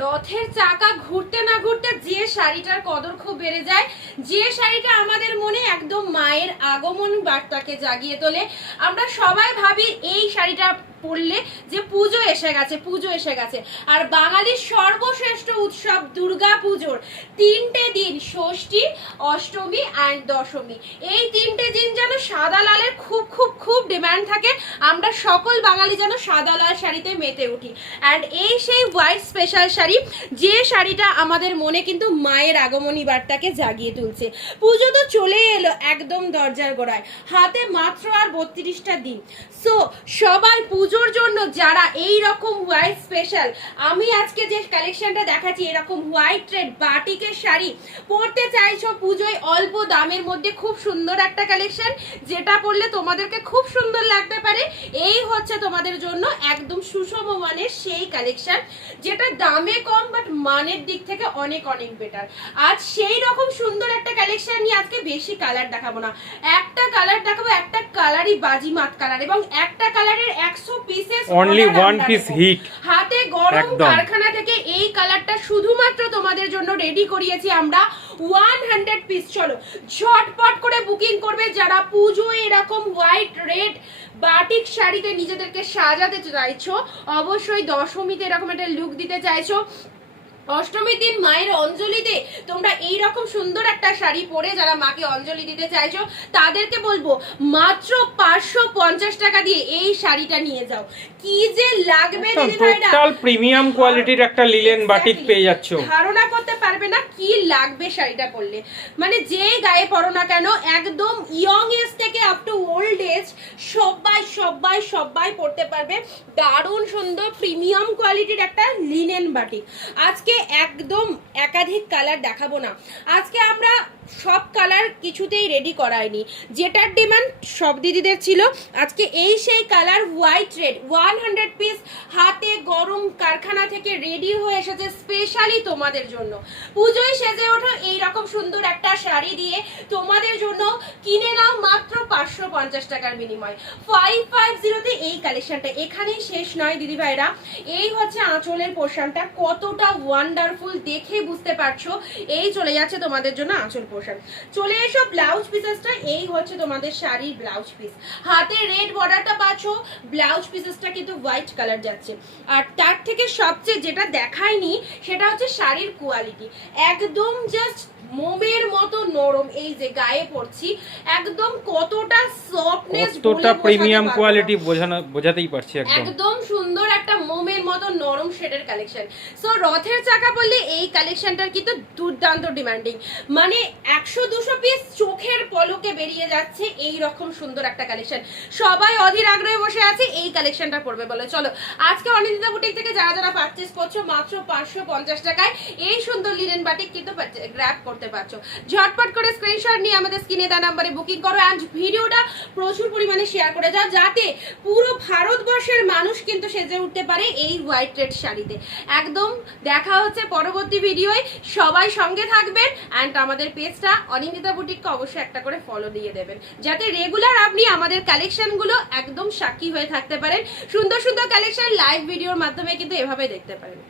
রথের চাকা ঘুরতে না ঘুরতে যে শাড়িটার কদর খুব বেড়ে যায়, যে শাড়িটা আমাদের মনে একদম মায়ের আগমন বার্তাকে জাগিয়ে তোলে। আমরা সবাই ভাবি এই শাড়িটা পরলে যে পুজো এসে গেছে, পুজো এসে গেছে। আর বাঙালির সর্বশ্রেষ্ঠ উৎসব দুর্গা পুজোর তিনটে দিন, ষষ্ঠী, অষ্টমী অ্যান্ড দশমী। এই তিনটে দিন যেন সাদা লালের খুব খুব খুব ডিমান্ড থাকে। আমরা সকল বাঙালি যেন সাদা লাল শাড়িতে মেতে উঠি। অ্যান্ড এই সেই হোয়াইট স্পেশাল শাড়ি যে শাড়িটা আমাদের মনে কিন্তু মায়ের আগমনী বার্তাকে জাগিয়ে তুলছে। পুজো তো চলে এলো একদম দরজার গোড়ায়। হাতে মাত্র আর বত্রিশটা দিন। সো সবাই পুজোর জন্য যারা এই রকম হোয়াইট স্পেশাল আমি আজকে যে কালেকশনটা দেখাচ্ছি, এরকম হোয়াইট রেড বাটিকের শাড়ি পরতে চাইছো পুজোয় অল্প দামের মধ্যে খুব সুন্দর একটা কালেকশন যেটা পরলে তোমাদেরকে খুব সুন্দর লাগতে পারে। এই হচ্ছে তোমাদের জন্য একদম সুষম মানের সেই কালেকশন যেটা দামে কম বাট মানের দিক থেকে অনেক অনেক বেটার আজ সেই রকম সুন্দর একটা কালেকশন নিয়ে আজকে বেশি কালার দেখাবো না। একটা কালার দেখাবো একটা কালারই বাজিমাত কালার এবং একটা কালারের একশো pieces Only one piece hit. হাতে গরম কারখানা থেকে এই কালারটা শুধুমাত্র তোমাদের জন্য রেডি করিয়েছি আমরা। ওয়ান হান্ড্রেড পিস চলো ঝটপট করে বুকিং করবে যারা পুজো এরকম হোয়াইট রেড বাটিক শাড়িতে নিজেদেরকে সাজাতে চাইছো অবশ্যই দশমীতে এরকম একটা লুক দিতে চাইছো। অষ্টমীর দিন মায়ের অঞ্জলিতে তোমরা এই রকম সুন্দর একটা শাড়ি পরে যারা মাকে অঞ্জলি দিতে চাইছো তাদেরকে বলব মাত্র পাঁচশো পঞ্চাশ টাকা দিয়ে এই শাড়িটা নিয়ে যাও। কি যে লাগবে টোটাল প্রিমিয়াম কোয়ালিটির একটা লিলেন বাটিক পেয়ে যাচ্ছ। ধারণা করতে পারবে না কি লাগবে শাড়িটা পরলে। মানে যে গায়ে পরো না কেন একদম ইয়ং এজ থেকে আপ টু সবাই পরতে পারবে। দারুণ সুন্দর প্রিমিয়াম কোয়ালিটির একটা লিনেন বাটি। আজকে একদম একাধিক কালার দেখাবো না। আজকে আমরা সব কালার কিছুতেই রেডি করাইনি। যেটার ডিমান্ড সব দিদিদের ছিল। আজকে এই সেই colour white red one hundred piece হাতে গরম কারখানা থেকে রেডি হয়ে এসেছে স্পেশালি তোমাদের জন্য। পুজোয় সেজে ওঠো এইরকম সুন্দর একটা শাড়ি দিয়ে তোমাদের জন্য কিনে পাঁচশো পঞ্চাশ টাকার বিনিময়। ফাইভ ফাইভ জিরোতে এই কালেকশনটা এখানেই শেষ নয় দিদি ভাইরা এই হচ্ছে আঁচলের পোর্শনটা। কতটা ওয়ান্ডারফুল দেখে বুঝতে পারছ? এই চলে যাচ্ছে তোমাদের জন্য আঁচল পোর্শন। চলে এসো ব্লাউজ পিসেসটা এই হচ্ছে তোমাদের শাড়ির ব্লাউজ পিস হাতে রেড বর্ডারটা পাচ্ছ। ব্লাউজ পিসেসটা কিন্তু হোয়াইট কালার যাচ্ছে। আর তার থেকে সবচেয়ে যেটা দেখায়নি, সেটা হচ্ছে শাড়ির কোয়ালিটি একদম জাস্ট মোমের মতো নরম এই যে গায়ে পড়ছি। একদম কতটা সফটনেস কতটা প্রিমিয়াম কোয়ালিটি বোঝানো বোঝাতেই পারছি একদম। একদম সুন্দর একটা মোমের মতো নরম শেডের কালেকশন সো রথের চাকা বললে এই কালেকশনটার কিন্তু দুর্দান্ত ডিমান্ডিং মানে একশো দুশো পিস চোখের পলকে বেরিয়ে যাচ্ছে এই রকম সুন্দর একটা কালেকশন সবাই অধীর আগ্রহে বসে আছে এই কালেকশনটা পড়বে বলে। চলো আজকে অনিন্দিতা বুটিক থেকে যারা যারা পারচেস করছ মাত্র পাঁচশো পঞ্চাশ টাকায় এই সুন্দর লিনেন বাটিক কিন্তু গ্র্যাপ করতে পারছ। ঝটপট করে স্ক্রিনশট নিয়ে আমাদের স্ক্রিনে দেওয়া নাম্বারে বুকিং করো অ্যান্ড ভিডিওটা প্রচুর পরিমাণে শেয়ার করে যাও যাতে পুরো ভারতবর্ষের মানুষ কিন্তু সেজে উঠতে পারে এই হোয়াইট রেড শাড়িতে। একদম দেখা হচ্ছে পরবর্তী ভিডিওয়। সবাই সঙ্গে থাকবেন অ্যান্ড আমাদের পেজটা অনিন্দিতা বুটিককে অবশ্যই একটা করে ফলো দিয়ে দেবেন। যাতে রেগুলার আপনি আমাদের কালেকশনগুলো একদম সাক্ষী হয়ে থাকতে পারেন। সুন্দর সুন্দর কালেকশন লাইভ ভিডিওর মাধ্যমে কিন্তু এভাবে দেখতে পারেন।